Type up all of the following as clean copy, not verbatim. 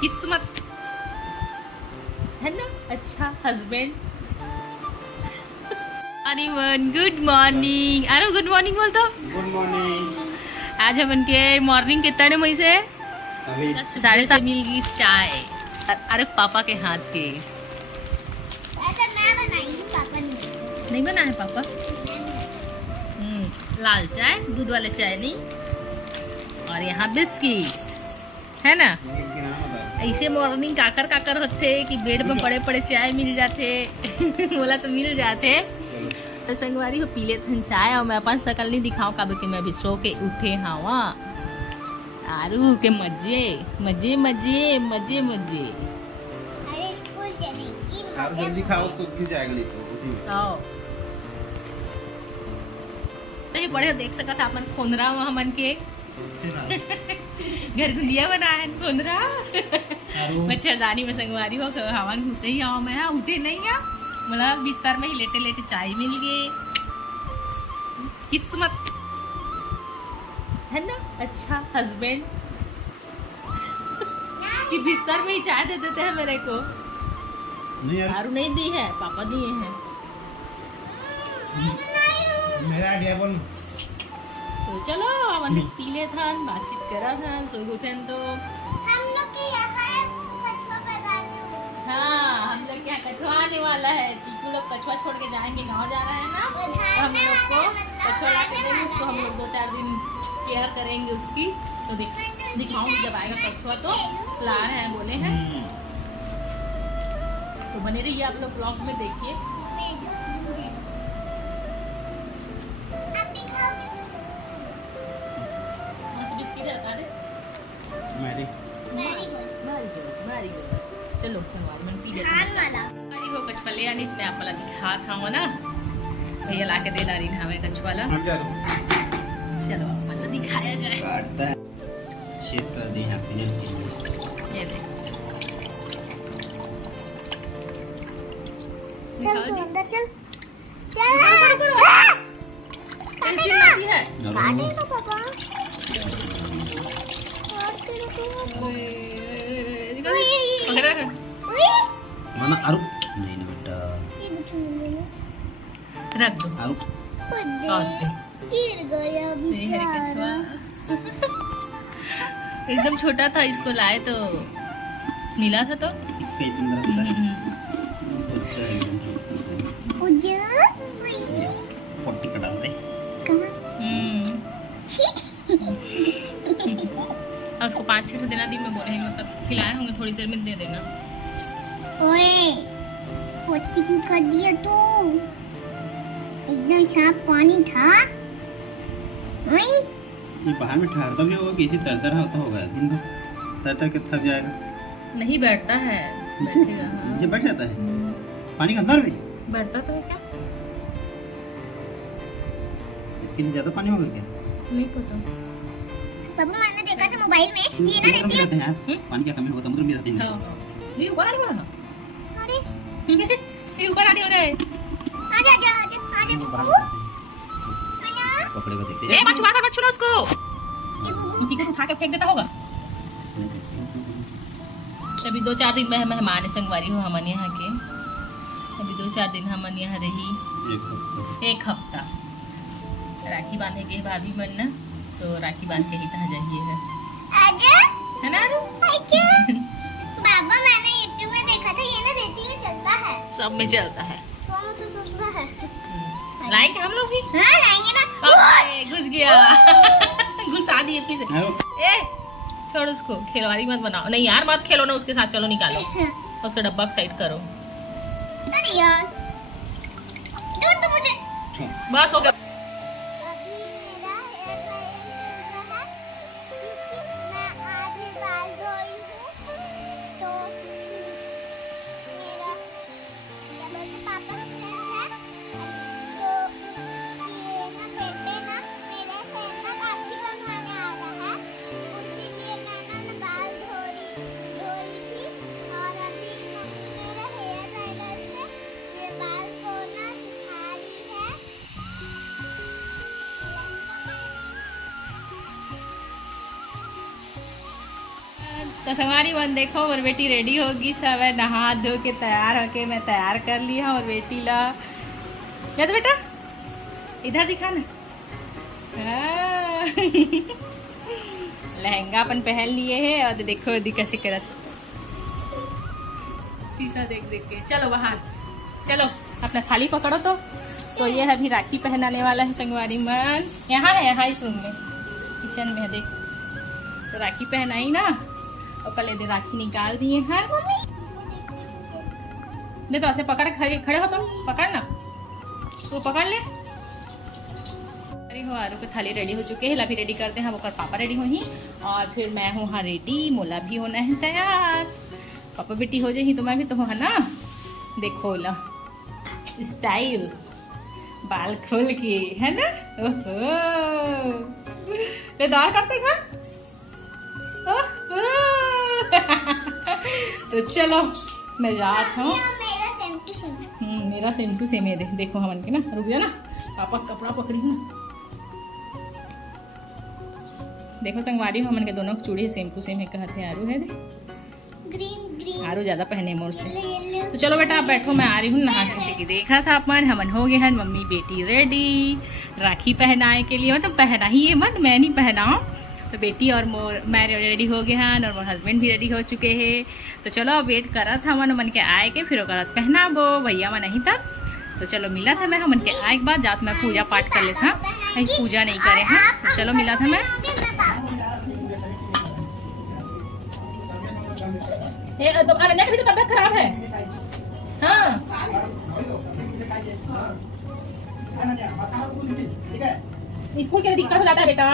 किस्मत है ना, अच्छा हस्बैंड। Uneven good morning. अरे गुड मॉर्निंग बोल तो। Good morning. आज हम इनके मॉर्निंग कितने बजे से अभी 7:30 मिल गई चाय। अरे पापा के हाथ के ऐसा मैं बनाई हूँ, पापा ने। नहीं बना है पापा। लाल चाय, दूध वाले चाय नहीं। और यहाँ बिस्किट है ना। इनके नाम बता। ऐसे मॉर्निंग काकर काकर होते कि बेड में पड़े पड़े चाय मिल जाते। बोला तो मिल जाते। तो संगवारी हो पी लेते चाय और मैं अपन शकल नहीं दिखाऊं कब कि मैं अभी सो के उठे हवा। आरू के मजे मजे मजे मजे मजे। अरे स्कूल जाने की और जल्दी खाओ तो गिर जाएगा नहीं तो उसी में। आओ नहीं बड़े देख सका था अपन खोनरा वहाँ मन के घर गुंदिया बनाया खोनरा। मच्छरदानी में संगवारी हो हवन घुसे ही आओ मैं उठे नहीं है। बोला बिस्तर में ही लेटे लेटे चाय मिल गए। किस्मत है ना, अच्छा हस्बैंड कि बिस्तर में ही चाय दे देते हैं मेरे को। नहीं यार दारू नहीं दी है, पापा दिए हैं। मेरा आइडिया बोल। तो चलो अपन पी ले था, बातचीत करा था, सो उठे तो हम लोग के यहाँ कछुआ पैदा हुआ। हाँ हम लोग यहाँ कछुआ आने वाला है। चीकू लोग कछुआ छोड़ के जाएंगे, गाँव जा रहा है ना। तो हम लोग को कछुआ ला के देंगे, उसको हम लोग 2-4 दिन केयर करेंगे उसकी। तो दिखाऊंगी जब आएगा कछुआ तो ला रहे हैं बोले हैं। तो बने रहिए आप लोग ब्लॉग में देखिए। आप भी खाओगे? बिस्किट हटा दे। मेरी वेरी गुड। Very good. चलो संगवारी मन पी लेते खान हैं। वाला। अरे हो कछुआ ले आनी, मैं आप वाला दिखा था वो ना भैया ला के दे डाली ना हमें कछुआ ला। हट जा। चलो मतलब दिखाया जाए। काटता है। शेप कर दी यहाँ पे। ये ले चल तू अंदर चल। चल कैसी लगी है? काटे ना पापा। और तेरे को पकड़ा है। माना आरु नहीं ना बेटा। ये बच्चों रख दो। आरु काट दे। गिर गया ये है बेचारा। कछुआ। एकदम छोटा था, इसको लाए तो मिला था तो इसका इतना बड़ा बच्चा है एकदम छोटा। उजा पट्टी कटा दे। और उसको 5-6 देना दिन में बोले हैं, मतलब खिलाए होंगे थोड़ी देर में दे देना। ओए पोती क्यों कर दिया तू? एकदम साफ पानी था। ओए ये बाहर में ठहरता भी होगा, किसी तरतर होता होगा दिन भर। तरतर के थक जाएगा। नहीं बैठता है, बैठेगा हाँ। ये बैठ जाता है पानी के अंदर भी। बैठता तो है क्या कितनी ज्यादा पानी होगा क्या? नहीं पता। बाबू मैंने देखा था मोबाइल में ये ना रहती है। है पानी क्या कमी होगा, समुद्र में रहते हाँ हैं। हाँ। ये ऊपर आने वाला ना। अरे ये ऊपर आने वाला है। आजा आजा आजा आजा वो बाहर बुबू। रहते हैं। आजा पकड़े को देखते ए मत छुआ मत छुआ उसको। ये बुबू। चिकन उठा के फेंक देता होगा। अभी 2-4 दिन में मेहमान संगवारी हो हमन यहाँ के। अभी 2-4 दिन हमन यहाँ रही। एक हफ्ता राखी बांधे के भाभी मन ना, तो राखी बांध के ही तहाँ जाइए है। आजा है ना आरू? आजा। बाबा मैंने यूट्यूब में देखा था ये ना रेती में चलता है। सब में चलता है। सोमू तो ससुरा है। लाएंगे हम लोग भी। हाँ लाएंगे ना। अरे, घुस गया। घुसा दिए फिर से। ए छोड़ उसको, खिलवाड़ी मत बनाओ। नहीं यार मत खेलो ना उसके साथ, चलो निकालो उसका डब्बा साइड करो। अरे यार दो तो मुझे। बस हो गया। अभी मेरा हेयर नहीं हुआ है क्योंकि मैं आज ही बाल धोई हूँ। तो मेरा क्या बोलते पापा का फ्रेंड है, तो ये ना बेटे ना मेरे से ना राखी बनवाने आ रहा है। उसी लिए मैं ना बाल धो रही थी। और अभी मेरा हेयर ड्रायर से मेरे बाल को ना सुखा रही है। तो संगवारी बन देखो और बेटी रेडी होगी सब है, नहा धो के तैयार होके मैं तैयार कर ली हूँ और बेटी ला ले तो बेटा इधर दिखा ना। लहंगा अपन पहन लिए है और देखो दी कैसे करत शीशा देख देख के। चलो बाहर चलो अपना थाली पकड़ो। तो ये है अभी राखी पहनाने वाला है संगवारी मन, यहाँ है, यहाँ इस रूम में किचन में है देख। तो राखी पहनाई ना और कल दे राखी निकाल दिए हैं। ले तो ऐसे पकड़ खड़े हो तुम, पकड़ ना वो पकड़ ले। अरे हो आरू के थाली रेडी हो चुके हैं, ला भी रेडी करते हैं। वो कर पापा रेडी हो ही और फिर मैं हूँ हाँ रेडी, मोला भी होना है तैयार। पापा बेटी हो जाए तो मैं भी तो हूँ है ना। देखो ला स्टाइल बाल खोल के है ना। ओहो ले दार करते हैं। तो चलो मैं जात हूँ। मेरा सेम टू सेम मेरा सेम टू सेम है। देखो हमन के ना, रुक जा ना पापा कपड़ा पकड़ी हूँ। देखो संगवारी हमन के दोनों चूड़ी सेम टू सेम है, कहते आरू है दे ग्रीन आरू ज्यादा पहने मोर से। येलो तो चलो बेटा आप बैठो, मैं आ रही हूँ नहा के। देखा था अपन हमन हो गए हैं मम्मी बेटी रेडी राखी पहनाए के लिए। मतलब पहना ही है मन, मैं नहीं पहनाऊँ। तो बेटी और मैं रेडी हो गए हैं और मोर हस्बैंड भी रेडी हो चुके हैं। तो चलो वेट करा था हमन मन के आए के, फिर ओकर पहनाबो भैया मन नहीं था। तो चलो मिला था मैं हमन के आए के बाद जात मैं पूजा पाठ कर लेता। पूजा नहीं करे हैं तो चलो मिला था मैं। तो अनन्या की भी तो तबीयत खराब है। हाँ स्कूल के लिए दिक्कत हो जाता है बेटा।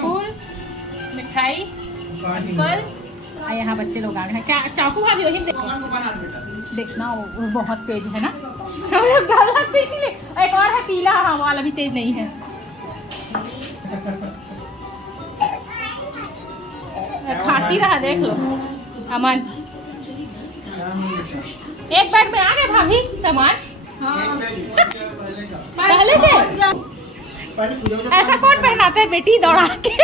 फूल मिठाई फल यहाँ बच्चे लोग आ गए हैं। क्या चाकू भाभी वही देखना वो बहुत तेज है ना। इसीलिए एक और है पीला, हाँ वाला भी तेज नहीं है। खांसी रहा देख लो अमन। एक बैग में आ गए भाभी सामान। पहले से ऐसा कौन पहनाता है बेटी दौड़ा के।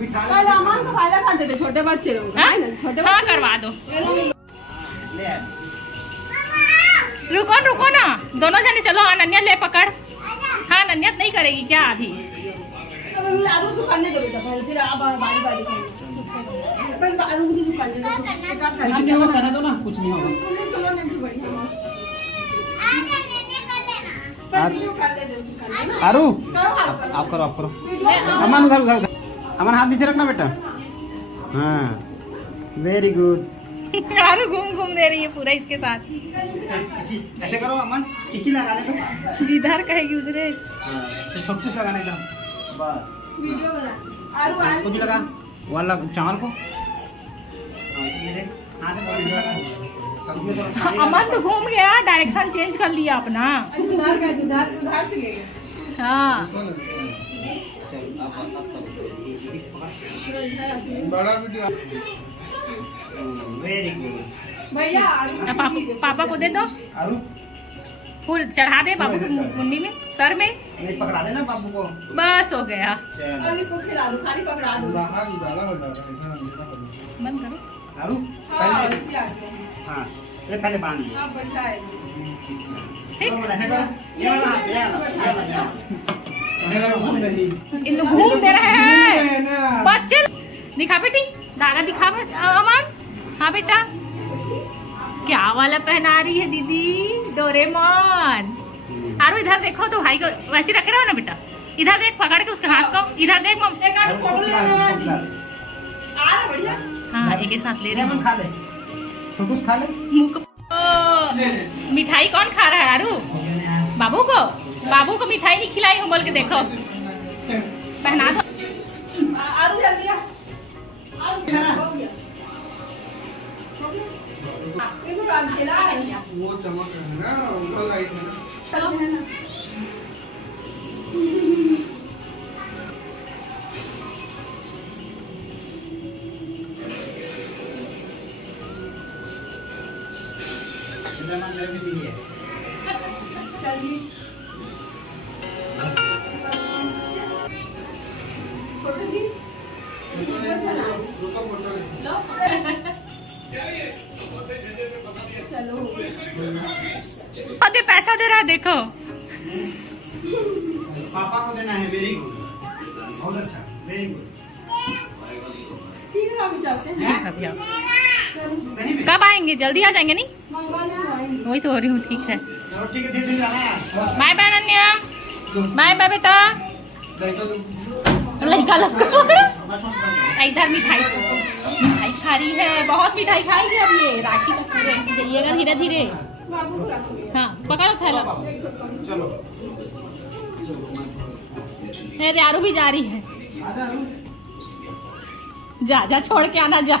पहले अमन को फायदा करते थे छोटे बच्चे लोग। हाँ करवा दो। रुको ना दोनों जने चलो। अनन्या ले पकड़। हाँ अनन्या नहीं करेगी क्या अभी। आरू तो करने दो बेटा पहले, फिर आप बारी बारी पहले आरू की भी करने दो। कुछ नहीं होगा, करने दो ना, कुछ नहीं होगा। आरू आप करो अमन उधर उधर अमन हाथ नीचे रखना बेटा। हाँ वेरी गुड। आरू घूम घूम दे रही है पूरा इसके साथ। ऐसे करो अमन, टिक्की लगाने दो। जिधर कहेगी उधर सब कुछ लगाने दो बस। वीडियो बना आरू कुछ लगा वाला चावल को। ये देख हाथ से लगा। अमन तो घूम गया, डायरेक्शन चेंज कर लिया अपना। उधार गए उधार से ले गए। हाँ बड़ा वीडियो वेरी गुड भैया पापा को दे दो। आरू फूल चढ़ा दे बाबू की मुंडी में, सर में। ये पकड़ा देना बाबू को। बस हो गया। अब इसको खिला दो, खाली पकड़ा दो। बंद करो। आरू हाँ, पहले इसी आ जाओ। हाँ ये पहले बांध दो। आप बच्चा है। ठीक इन लोग घूम दे रहे हैं बच्चे। दिखा बेटी धागा दिखा अमन। हाँ बेटा क्या वाला पहना रही है दीदी डोरेमोन। आरू इधर देखो तो भाई को वैसे रख रहे हो ना बेटा। इधर देख पकड़ के उसके हाथ को, इधर देख मम। एक आध फोटो ले लो आज। आ रहा बढ़िया। हाँ एक ही साथ ले रहे हैं। खा ले छोटू खा ले। मिठाई कौन खा रहा है आरू। बाबू को मिठाई नहीं खिलाई हूँ बोल के देखो। पहना दो। आरू जल्दी आ। हो गया। देखो रात खेला है। वो चमक है ना, उनका लाइट है ना। चलो है ना। इधर ना मेरे भी दिए। चलिए चलो अरे पैसा दे रहा है देखो। पापा को देना है, वेरी गुड, बहुत अच्छा, वेरी गुड। ठीक है भाभी चाचा से ठीक है भैया। सही में? कब आएंगे? जल्दी आ जाएंगे नहीं? मंगल को आएंगे। वही तो हो रही हूँ। ठीक है, चलो ठीक है, धीरे-धीरे आना यार। Bye bye Ananya, bye bye बेटा। लड़का इधर मिठाई खा रही है, बहुत मिठाई खाएगी अब ये राखी तक पूरे। जाइएगा धीरे धीरे। बाबू को रखो। हाँ पकड़ो थैला। चलो ये आरू भी जा रही है। आजा आरू। जा जा छोड़ के आना जा।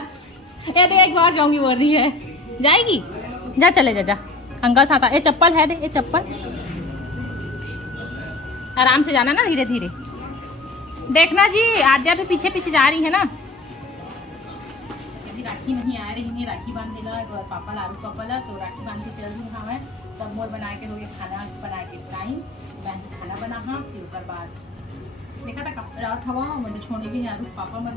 ये तो एक बार जाऊंगी बोल रही है। जाएगी? जा चले जा जा। अंकल साथ आ। ये चप्पल है, दे ये चप्पल। आराम से जाना ना, धीरे धीरे देखना जी। आद्या भी पीछे पीछे जा रही है ना। यदि राखी नहीं आ रही है, राखी बांध देगा तो पापा लारू पापा ला तो राखी बांध के चल रही हाँ। मैं सब मोर बना के रोए, खाना बना के टाइम बहन के खाना बना हाँ। फिर उसके बाद देखा था रात हवा मतलब छोड़ने भी यार पापा मन